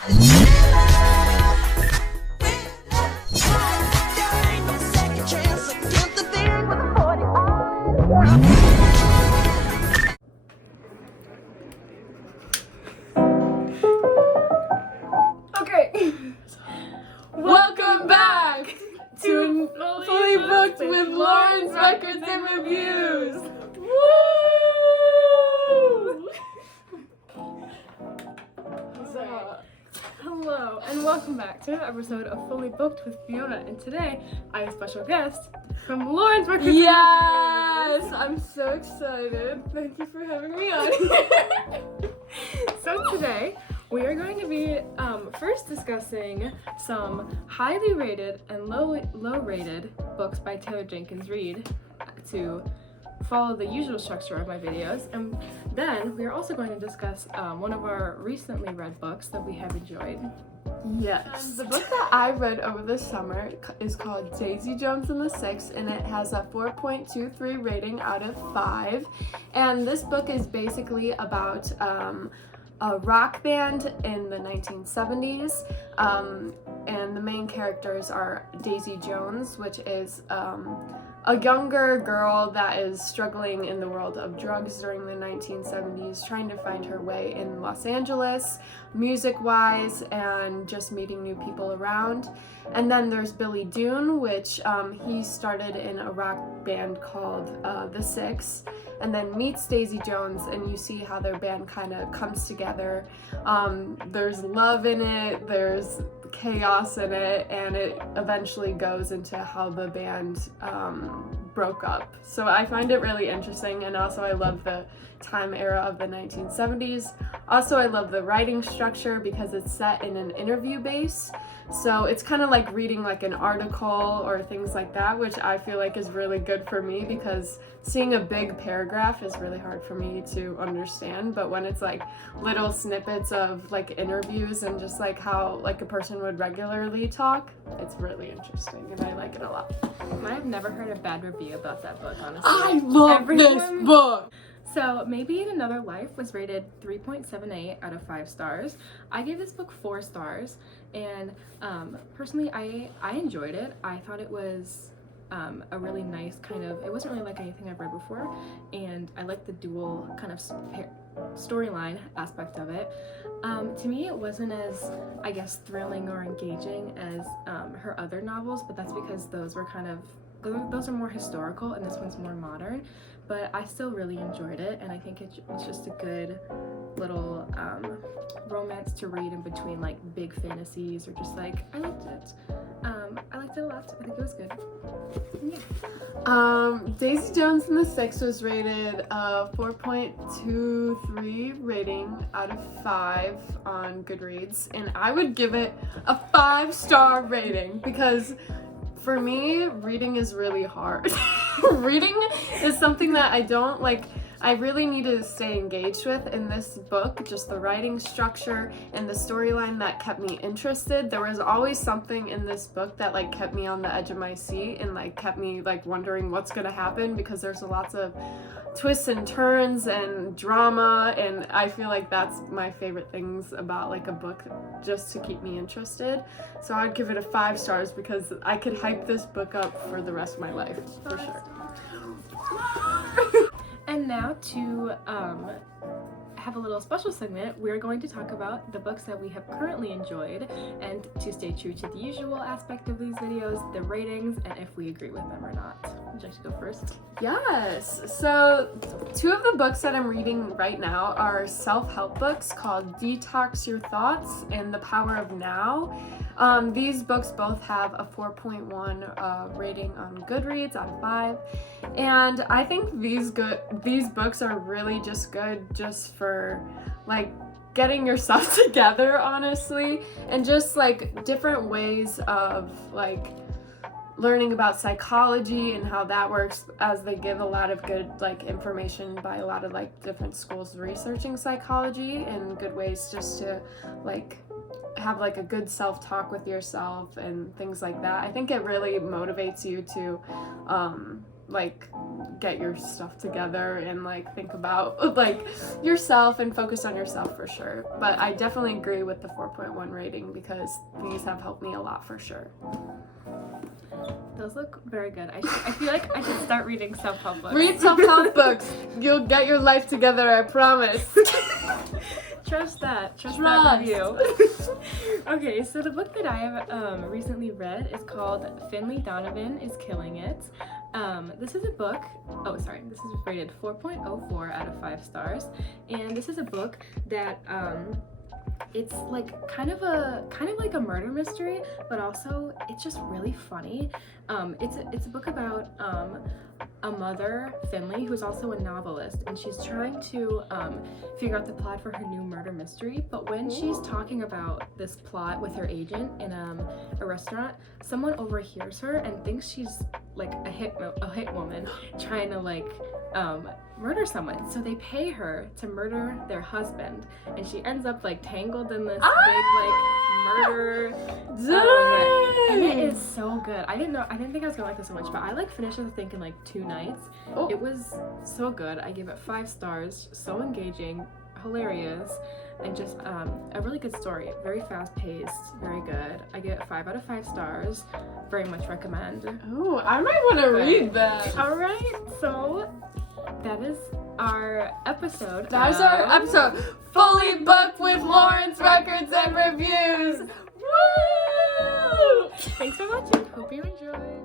Okay. Welcome back to Fully Booked with Lauren's Records and Reviews. Woo! Hello, and welcome back to another episode of Fully Booked with Fiona. And today, I have a special guest from Lauren's Records and Reviews. Yes! I'm so excited. Thank you for having me on. So today, we are going to be first discussing some highly rated and low rated books by Taylor Jenkins Reid to follow the usual structure of my videos, and then we are also going to discuss one of our recently read books that we have enjoyed. Yes. The book that I read over the summer is called Daisy Jones and the Six, and it has a 4.23 rating out of 5. And this book is basically about a rock band in the 1970s, and the main characters are Daisy Jones, which is a younger girl that is struggling in the world of drugs during the 1970s, trying to find her way in Los Angeles, music-wise, and just meeting new people around. And then there's Billy Dune, which he started in a rock band called The Six, and then meets Daisy Jones, and you see how their band kind of comes together. There's love in it, there's chaos in it, and it eventually goes into how the band broke up. So I find it really interesting, and also I love the time era of the 1970s. Also, I love the writing structure because it's set in an interview base. So it's kind of like reading like an article or things like that, which I feel like is really good for me because seeing a big paragraph is really hard for me to understand. But when it's like little snippets of like interviews and just like how like a person would regularly talk, it's really interesting and I like it a lot. I've never heard a bad review about that book, honestly. I love this book! So, Maybe in Another Life was rated 3.78 out of 5 stars. I gave this book 4 stars, and personally, I enjoyed it. I thought it was a really nice kind of, it wasn't really like anything I've read before, and I liked the dual kind of storyline aspect of it. To me, it wasn't as, I guess, thrilling or engaging as her other novels, but that's because those were kind of, those are more historical and this one's more modern, but I still really enjoyed it, and I think it was just a good little romance to read in between like big fantasies, or just like, I liked it. I liked it a lot. I think it was good. Yeah. Daisy Jones and the Six was rated a 4.23 rating out of 5 on Goodreads, and I would give it a 5-star rating because for me, reading is really hard. Reading is something that I don't like. I really need to stay engaged with in this book, just the writing structure and the storyline that kept me interested. There was always something in this book that like kept me on the edge of my seat and like kept me like wondering what's gonna happen, because there's lots of twists and turns and drama, and I feel like that's my favorite things about like a book, just to keep me interested. So I'd give it a 5 stars because I could hype this book up for the rest of my life, for sure. And now to have a little special segment, we're going to talk about the books that we have currently enjoyed, and to stay true to the usual aspect of these videos, the ratings, and if we agree with them or not. Would you like to go first? Yes, so 2 of the books that I'm reading right now are self-help books called Detox Your Thoughts and The Power of Now. These books both have a 4.1 rating on Goodreads out of 5, and I think these books are really just good just for like getting yourself together, honestly, and just like different ways of like learning about psychology and how that works, as they give a lot of good like information by a lot of like different schools researching psychology, and good ways just to like have like a good self-talk with yourself and things like that. I think it really motivates you to like get your stuff together and like think about like yourself and focus on yourself for sure. But I definitely agree with the 4.1 rating because these have helped me a lot for sure. Those look very good. I feel like I should start reading self-help books. Read self-help books. You'll get your life together, I promise. Trust that review. Okay, so the book that I have recently read is called Finley Donovan is Killing It. This is a book, this is rated 4.04 out of 5 stars, and this is a book that it's like kind of like a murder mystery, but also it's just really funny. It's a book about a mother, Finley, who's also a novelist, and she's trying to figure out the plot for her new murder mystery. But when she's talking about this plot with her agent in a restaurant, someone overhears her and thinks she's like a hit woman trying to like murder someone. So they pay her to murder their husband, and she ends up like tangled in this big like murder. And it is so good. I didn't think I was gonna like this so much, but I like finished the thing in like 2 nights. It was so good. I give it 5 stars. So engaging, hilarious, and just a really good story. Very fast paced, very good. I give it 5 out of 5 stars. Very much recommend. Oh, I might want to read that. All right, so that is our episode. That is our episode. Fully booked with Lawrence records and reviews. Woo! Thanks for watching. Hope you enjoyed.